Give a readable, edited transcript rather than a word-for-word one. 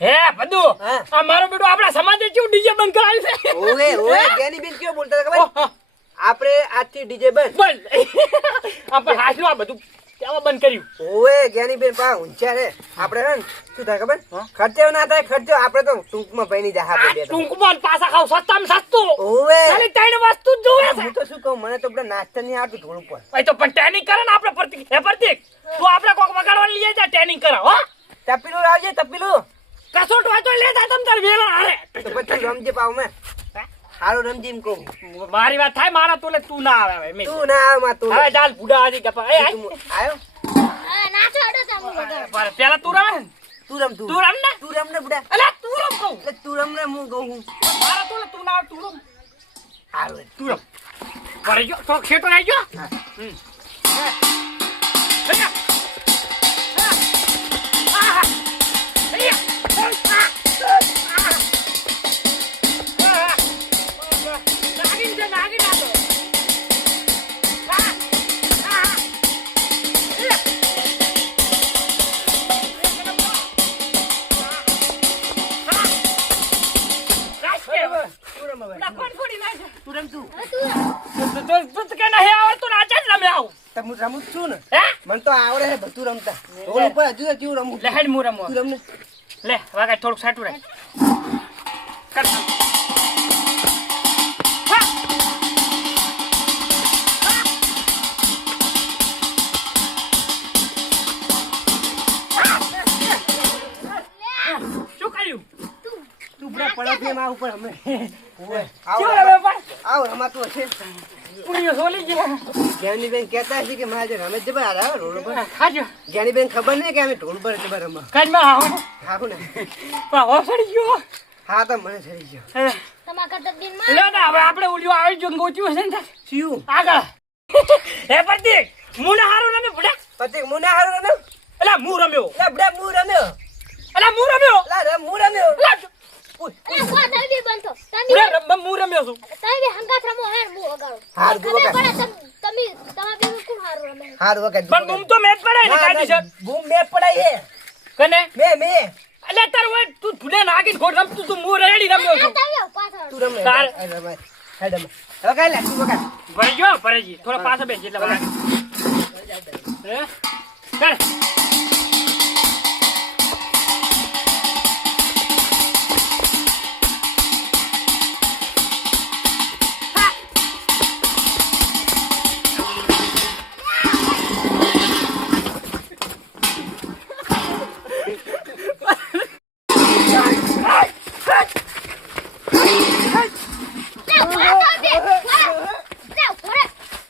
હે બધુ આ મારો બેટો આપણા સમાજે કેવું ડીજે બંધ કરાવ્યું છે ઓએ જ્ઞાની બેન કેવું બોલતા હતા ખબર આપણે આજથી ડીજે બંધ આપણે હાસનું આ બધું કેવા બંધ કર્યું ઓએ જ્ઞાની બેન પા ઊંચા રે આપણે હે શું થાય ખબર ખર્ચો ના થાય ખર્ચો આપણે તો ટૂંકમાં ભાઈની જા આપે દે ટૂંકમાં પાસા ખાવ સસ્તામાં સસ્તું ઓએ ખાલી ત્રણ વસ્તુ જ જોવે છે હું તો શું કહું મને તો આપણે નાસ્તા નહીં આવતું થોડું પણ ભાઈ તો પણ ટ્રેનિંગ કરે ને આપણે પ્રતિક હે પ્રતિક તું આપણે કોક વગાડવાની લઈ જા ટ્રેનિંગ કરા હો તપીલું લાવજે તપીલું કસોટ હોય તો લે જા તમ તાર વેલો હારે તો પછી રમજે પાવ મેં હારું રમજી એમ કહું મારી વાત થાય મારા તો લે તું ના આવે હવે તું ના આવે માં તું હવે ચાલ બુડા આજી ગપા એ આયો નાચો અડો તમે વગાડો પેલા તું રમે તું રમ ને બુડા અલા તું રમ કહું એટલે તું રમ ને હું કહું મારા તો લે તું ના આવે તું રમ હારું તું રમ પડી ગયો તો ખેતો આવી ગયો રમું છું ને મને તો આવડે છે બધું રમતા રોડ ઉપર હજુ તો કેવું રમું લે હેડ મુ રમો તું રમને લે વાગે થોડુંક સાટું રાખ કર શું કર્યું તું બડા પડે માં ઉપર અમે કેવો રમે પણ આવ રમાતું હશે પુણીઓ સોલી ગયા જ્ઞાની બેન કહેતા હશે કે મારે રમેશ જબર આવે રોડ ઉપર ખાજો જ્ઞાની બેન ખબર નહીં કે અમે ઢોલ પર જબર રમવા કાજમાં આવો હારું ને પણ હોસડી ગયો હા તો મને થઈ ગયો તમારા તબદીન લે ના હવે આપણે ઉલ્યો આવી જો ગોચ્યું હશે ને શું આગળ હે પ્રતિક મુના હારું રમે બડા પતિક મુના હારું રમ્યો એલા મુ રમ્યો એટલે બડા મુ રમ્યો એલા મુ રમ્યો લા મુ રમ્યો એલા અરે કો તમે બંધો મુ રમ્યો છું તમે હંગાત રમો હે મુ વગાડો હારું તમે વગાડ પણ તમે તમારા બે કોણ હારું રમે હારું વગાડ પણ બૂમ તો મેચ પડાય ને કાયદેસર બૂમ મે પડાય હે કને મે અલે તાર ઓય તું ભૂલે નાગી ગોળ રમતું તું મુ રેડી રમ્યો છું તમે પાછળ તું રમે તાર હેડ વગાડ લે તું વગાડ ભરી ગયો ભરેજી થોડા પાછા બેસ એટલે વગાડ હે કર